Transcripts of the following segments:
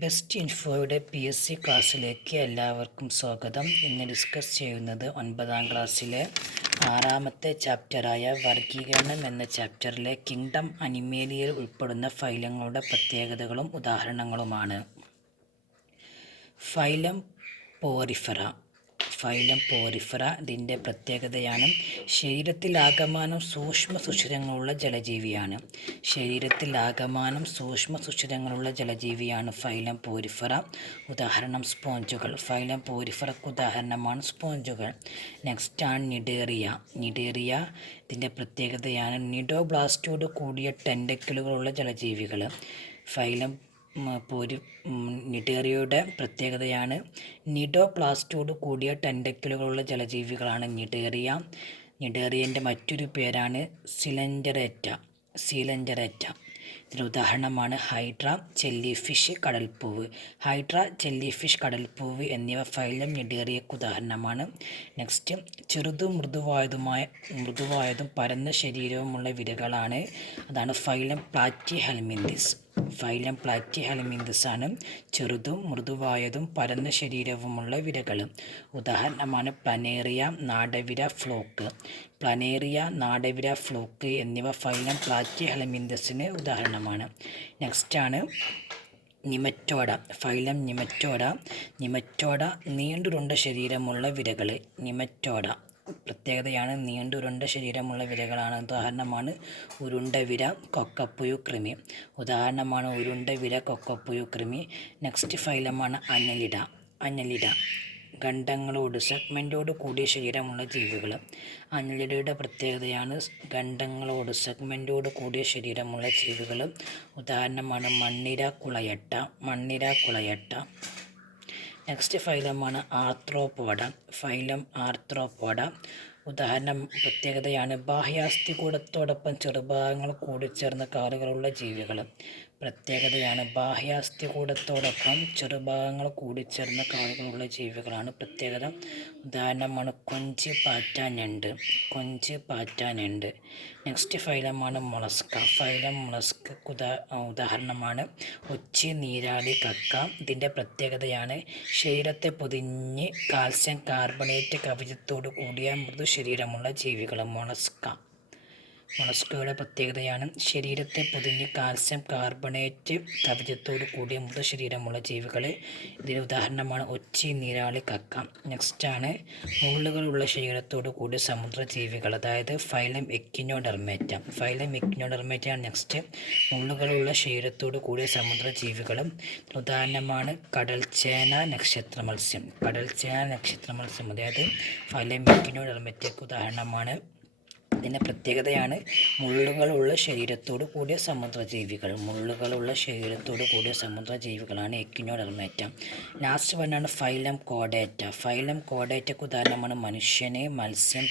Best ഇൻഫോയുടെ PSC ക്ലാസ്സിലേക്ക് എല്ലാവർക്കും സ്വാഗതം. ഇന്ന് ഡിസ്കസ് ചെയ്യുന്നത് 9ാം ക്ലാസ്സിലെ 6ാമത്തെ ചാപ്റ്ററായ വർഗീകരണം എന്ന ചാപ്റ്ററിലെ കിങ്ഡം അനിമേലിയയിൽ ഉൾപ്പെടുന്ന ഫൈലങ്ങളുടെ പ്രത്യേകതകളും ഉദാഹരണങ്ങളുമാണ്. ഫൈലം പോരിഫെറ ഇതിൻ്റെ പ്രത്യേകതയാണ് ശരീരത്തിലാകമാനം സൂക്ഷ്മ സുഷിരങ്ങളുള്ള ജലജീവിയാണ് ഫൈലം പോരിഫെറ. ഉദാഹരണം സ്പോഞ്ചുകൾ. ഫൈലം പോരിഫെറയ്ക്ക് ഉദാഹരണമാണ് സ്പോഞ്ചുകൾ. നെക്സ്റ്റ് ആണ് നിഡേറിയ ഇതിൻ്റെ പ്രത്യേകതയാണ് നിഡോബ്ലാസ്റ്റോട് കൂടിയ ടെൻഡക്കിളുകളുള്ള ജലജീവികൾ. ഫൈലം നിഡേറിയയുടെ പ്രത്യേകതയാണ് നിഡോപ്ലാസ്റ്റോട് കൂടിയ ടെൻഡക്കിളുകളുള്ള ജലജീവികളാണ് നിഡേറിയൻ്റെ മറ്റൊരു പേരാണ് സീലഞ്ചറേറ്റ. ഇതിന് ഉദാഹരണമാണ് ഹൈഡ്ര, ജെല്ലിഫിഷ്, കടൽപ്പൂവ് എന്നിവ ഫൈലം നിഡേറിയയ്ക്ക് ഉദാഹരണമാണ്. നെക്സ്റ്റ് ചെറുതും മൃദുവായതും പരന്ന ശരീരവുമുള്ള വിരകളാണ്. അതാണ് ഫൈലം പ്ലാറ്റിഹെൽമിന്ഥസ് ആണ് ചെറുതും മൃദുവായതും പരന്ന ശരീരവുമുള്ള വിരകൾ. ഉദാഹരണമാണ് പ്ലനേറിയ, നാടവിര, ഫ്ലോക്ക് എന്നിവ ഫൈലം പ്ലാറ്റിഹെൽമിന്ഥസിന് ഉദാഹരണമാണ്. നെക്സ്റ്റ് ആണ് നിമറ്റോഡ. ഫൈലം നിമറ്റോഡ നീണ്ടുരുണ്ട ശരീരമുള്ള വിരകൾ. പ്രത്യേകതയാണ് നീണ്ടുരുണ്ട ശരീരമുള്ള വിരകളാണ്. ഉദാഹരണമാണ് ഉരുണ്ടവിര, കൊക്കപ്പുയു കൃമി. നെക്സ്റ്റ് ഫൈലമാണ് അന്നലിഡ. ഖണ്ഡങ്ങളോട് സെഗ്മെൻറ്റോട് കൂടിയ ശരീരമുള്ള ജീവികൾ. അന്നലിഡയുടെ പ്രത്യേകതയാണ് സെഗ്മെൻറ്റോട് കൂടിയ ശരീരമുള്ള ജീവികൾ. ഉദാഹരണമാണ് മണ്ണിര കുളയട്ട. നെക്സ്റ്റ് ഫൈലമാണ് ആർത്രോപോഡ. പ്രത്യേകതയാണ് ബാഹ്യാസ്ഥികൂടത്തോടൊപ്പം ചെറുഭാഗങ്ങൾ കൂടിച്ചേർന്ന കാലുകളുള്ള ജീവികൾ. പ്രത്യേകത. ഉദാഹരണമാണ് കൊഞ്ച്, പാറ്റ, ഞണ്ട്. നെക്സ്റ്റ് ഫൈലമാണ് മൊളസ്ക. ഫൈലം മൊളസ്കക്ക് ഉദാഹരണമാണ് ഒച്ചി, നീരാളി, കക്ക. ഇതിൻ്റെ പ്രത്യേകതയാണ് ശരീരത്തെ പൊതിഞ്ഞ് കാൽസ്യം കാർബണേറ്റ് കവചത്തോടു കൂടിയ മൃദുശരീരമുള്ള ജീവികൾ. മൊളസ്കയുടെ പ്രത്യേകതയാണ് ശരീരത്തെ പൊതിഞ്ഞ് കാൽസ്യം കാർബണേറ്റ് കവചത്തോടു കൂടിയ മൃദുശരീരമുള്ള ജീവികൾ. ഇതിന് ഉദാഹരണമാണ് ഒച്ചി, നീരാളി, കക്ക. നെക്സ്റ്റ് ആണ് മുള്ളുകളുള്ള ശരീരത്തോടു കൂടിയ സമുദ്രജീവികൾ, അതായത് ഫൈലം എക്കിനോഡെർമേറ്റ. നെക്സ്റ്റ് മുള്ളുകളുള്ള ശരീരത്തോടു കൂടിയ സമുദ്രജീവികൾ. ഉദാഹരണമാണ് കടൽച്ചേന, നക്ഷത്രമത്സ്യം. അതായത് ഫൈലം എക്കിനോഡെർമേറ്റയ്ക്ക് ഉദാഹരണമാണ്. ഇതിൻ്റെ പ്രത്യേകതയാണ് മുള്ളുകളുള്ള ശരീരത്തോടു കൂടിയ സമുദ്രജീവികളാണ് എക്കിനോഡെർമേറ്റ. ലാസ്റ്റ് വണ്ണാണ് ഫൈലം കോഡേറ്റയ്ക്ക് ഉദാഹരണമാണ് മനുഷ്യന്, മത്സ്യം,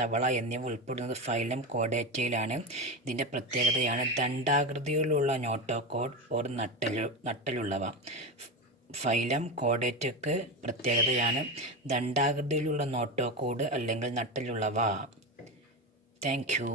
തവള എന്നിവ ഉൾപ്പെടുന്നത് ഫൈലം കോഡേറ്റയിലാണ്. ഇതിൻ്റെ പ്രത്യേകതയാണ് ദണ്ഡാകൃതിയിലുള്ള നോട്ടോകോഡ് ഓർ നട്ടലുള്ളവ. ഫൈലം കോഡേറ്റയ്ക്ക് പ്രത്യേകതയാണ് ദണ്ഡാകൃതിയിലുള്ള നോട്ടോകോഡ് അല്ലെങ്കിൽ നട്ടലുള്ളവ. Thank you.